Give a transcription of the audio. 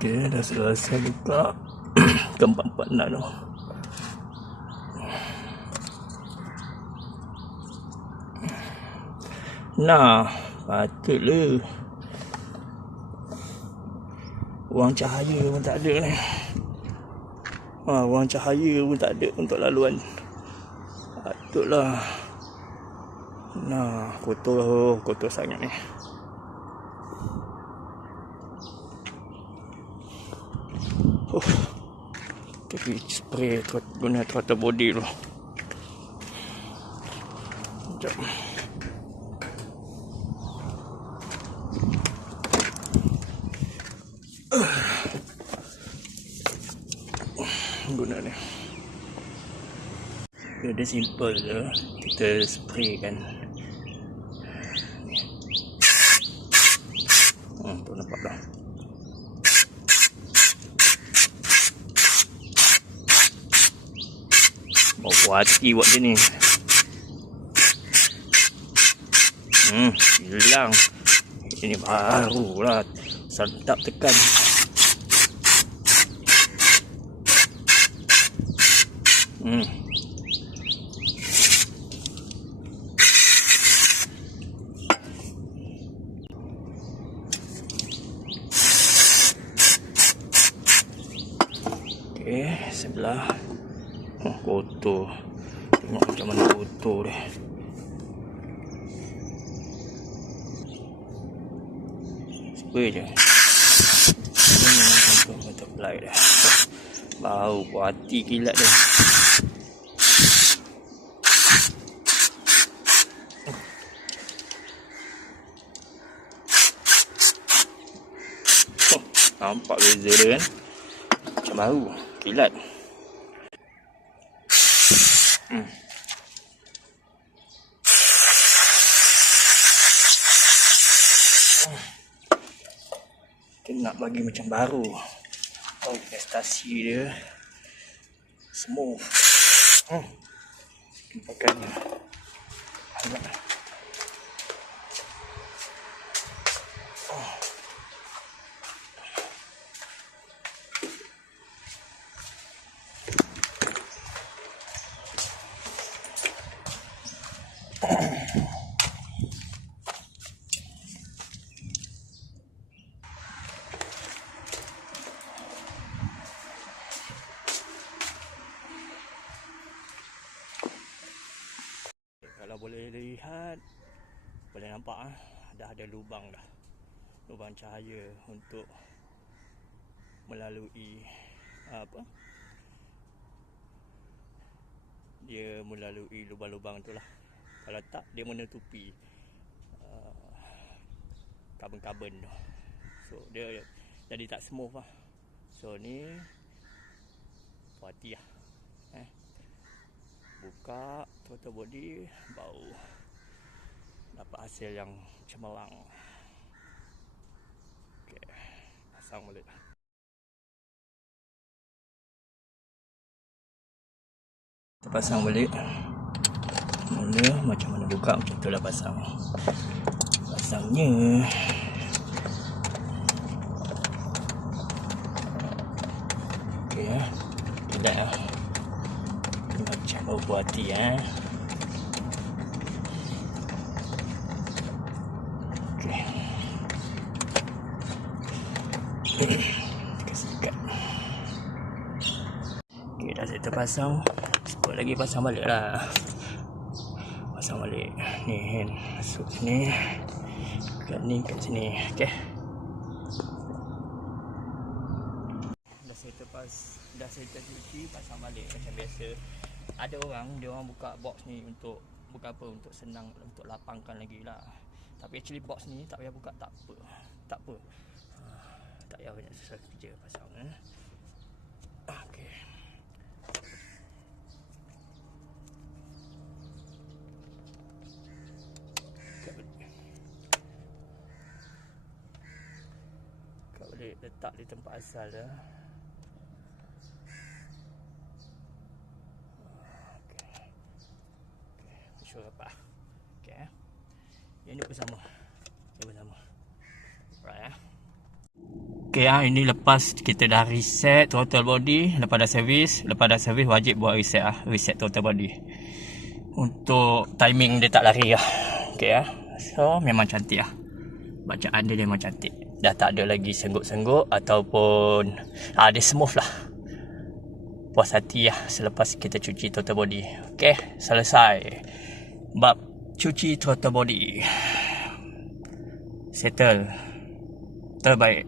Okey, dah selesai buka tempat-tempat nak tu. Nah, patutlah. Wang cahaya pun tak ada ni. Wang cahaya pun tak ada untuk laluan. Patutlah. Nah, kotor sangat ni. Tapi spray guna throttle body tu. Sekejap. Guna ni. Dia simple je. Kita spray kan. Tu nampak dah. Mau puas hati buat dia ni. Hilang. Ini barulah. Sedap tekan. Okey, sebelah. Kotor. Tengok macam mana kotor dia. Spray je. Ini macam butterfly dah. Bau puas hati kilat dia. Nampak beza dia kan. Macam baru. Kilat. Kita nak bagi macam baru. Prestasi dia smooth. Pakai ni. Kalau boleh lihat, boleh nampak dah ada lubang dah. Lubang cahaya untuk melalui dia melalui lubang-lubang tu lah. Kalau tak, dia menutupi karbon-karbon tu. So dia jadi tak smooth lah. So ni puati lah. Buka throttle body, bau dapat hasil yang cemerlang. Okey, pasang balik. Kita pasang balik. Mula macam mana buka, macam tu lah pasang. Pasangnya okey tidak lah. Macam bau puas hati okey. Kasih ikat. Okey, dah saya terpasang. Sekejap lagi pasang balik lah. Pasang balik. Ni kan. Masuk sini. Kat ni, kat sini. Okey. Dah saya tercuci, pasang balik macam biasa. Ada orang, dia orang buka box ni untuk buka apa? Untuk senang, untuk lapangkan lagi lah. Tapi actually box ni tak payah buka, tak apa. Tak apa. Tak payah banyak susah kerja pasang. Okey. Kau boleh letak di tempat asal dah. Sure apa? Okay. Yang ni bersama. Right Okay, ini lepas kita dah reset throttle body, lepas dah servis wajib buat reset throttle body untuk timing dia tak lari lah. Okay, so memang cantik lah, bacaan dia memang cantik, dah tak ada lagi sengguk-sengguk ataupun dia smooth lah. Puas hati lah selepas kita cuci throttle body. Okay, selesai bab cuci throttle body, settle, terbaik.